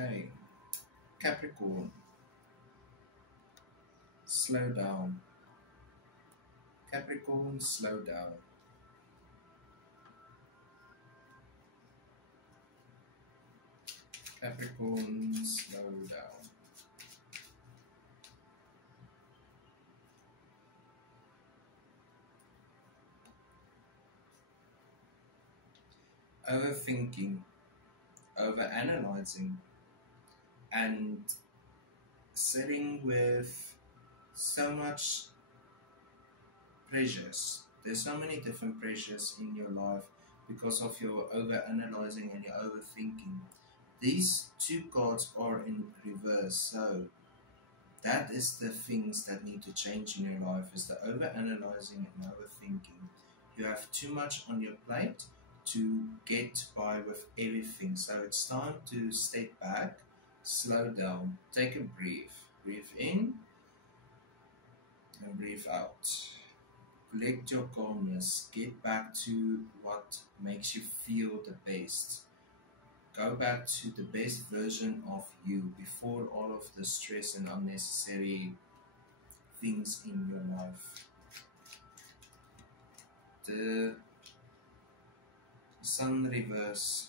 Okay, Capricorn, slow down. Capricorn, slow down. Capricorn, slow down. Overthinking, overanalyzing, and sitting with so much pressures. There's so many different pressures in your life because of your overanalyzing and your overthinking. These two cards are in reverse, so that is the things that need to change in your life is the overanalyzing and overthinking. You have too much on your plate to get by with everything. So it's time to step back, slow down, take a breath. Breathe in and breathe out. Collect your calmness. Get back to what makes you feel the best. Go back to the best version of you before all of the stress and unnecessary things in your life. The Sun reverse.